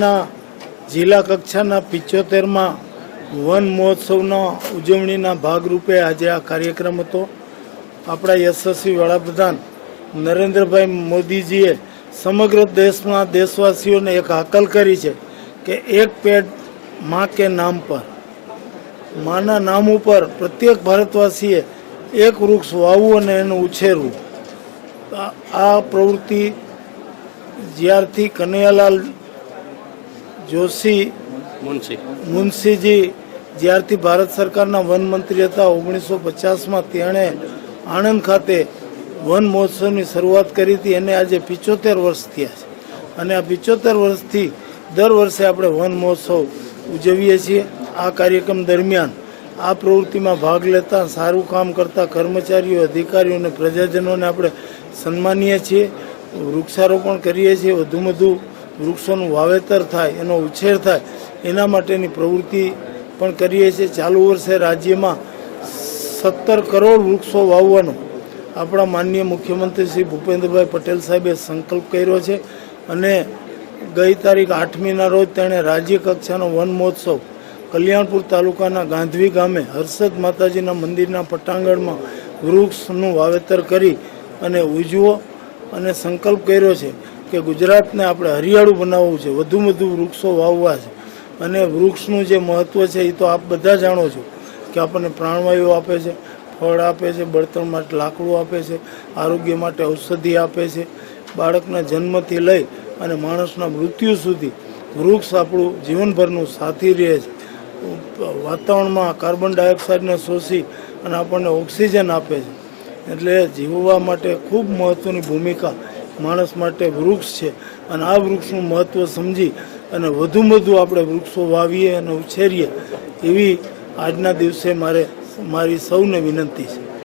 રાજ્યના જિલ્લા કક્ષાના પિચોતેરમાં વન મહોત્સવના ઉજવણીના ભાગરૂપે આજે આ કાર્યક્રમ હતો. આપણા યશસ્વી વડાપ્રધાન નરેન્દ્રભાઈ મોદીજીએ સમગ્ર દેશના દેશવાસીઓને એક હાકલ કરી છે કે એક પેડમાં કે નામ પર. માના નામ ઉપર પ્રત્યેક ભારતવાસીએ એક વૃક્ષ વાવવું અને એનું ઉછેરવું. આ પ્રવૃત્તિ જ્યારથી કનૈયાલાલ જોશી મુનશી. મુનશીજી જ્યારથી ભારત સરકારના વન મંત્રી હતા ઓગણીસો પચાસમાં તેણે આણંદ ખાતે વન મહોત્સવની શરૂઆત કરી હતી. એને આજે પિચોતેર વર્ષ થયા છે. અને આ પિચોતેર વર્ષથી દર વર્ષે આપણે વન મહોત્સવ ઉજવીએ છીએ. આ કાર્યક્રમ દરમિયાન આ પ્રવૃત્તિમાં ભાગ લેતા સારું કામ કરતા કર્મચારીઓ અધિકારીઓ અને પ્રજાજનોને આપણે સન્માનીએ છીએ. વૃક્ષારોપણ કરીએ છીએ. વધુ વધુ વૃક્ષોનું વાવેતર થાય, એનો ઉછેર થાય, એના માટેની પ્રવૃત્તિ પણ કરીએ છીએ. ચાલુ વર્ષે રાજ્યમાં સત્તર કરોડ વૃક્ષો વાવવાનો આપણા માનનીય મુખ્યમંત્રી શ્રી ભૂપેન્દ્રભાઈ પટેલ સાહેબે સંકલ્પ કર્યો છે અને ગઈ તારીખ આઠમીના રોજ તેણે રાજ્ય કક્ષાનો વન મહોત્સવ કલ્યાણપુર તાલુકાના ગાંધવી ગામે હર્ષદ માતાજીના મંદિરના પટાંગણમાં વૃક્ષનું વાવેતર કરી અને ઉજવો અને સંકલ્પ કર્યો છે. કે ગુજરાતને આપણે હરિયાળું બનાવવું છે વધુમાં વધુ વૃક્ષો વાવવા છે. અને વૃક્ષનું જે મહત્ત્વ છે એ તો આપ બધા જાણો છો કે આપણને પ્રાણવાયુ આપે છે, ફળ આપે છે, બળતણ માટે લાકડું આપે છે, આરોગ્ય માટે ઔષધિ આપે છે. બાળકના જન્મથી લઈ અને માણસના મૃત્યુ સુધી વૃક્ષ આપણું જીવનભરનું સાથી રહે છે. વાતાવરણમાં કાર્બન ડાયોક્સાઇડને શોષી અને આપણને ઓક્સિજન આપે છે. એટલે જીવવા માટે ખૂબ મહત્ત્વની ભૂમિકા માણસ માટે વૃક્ષ છે. અને આ વૃક્ષનું મહત્ત્વ સમજી અને વધુમાં વધુ આપણે વૃક્ષો વાવીએ અને ઉછેરીએ એવી આજના દિવસે મારે, મારી સૌને વિનંતી છે.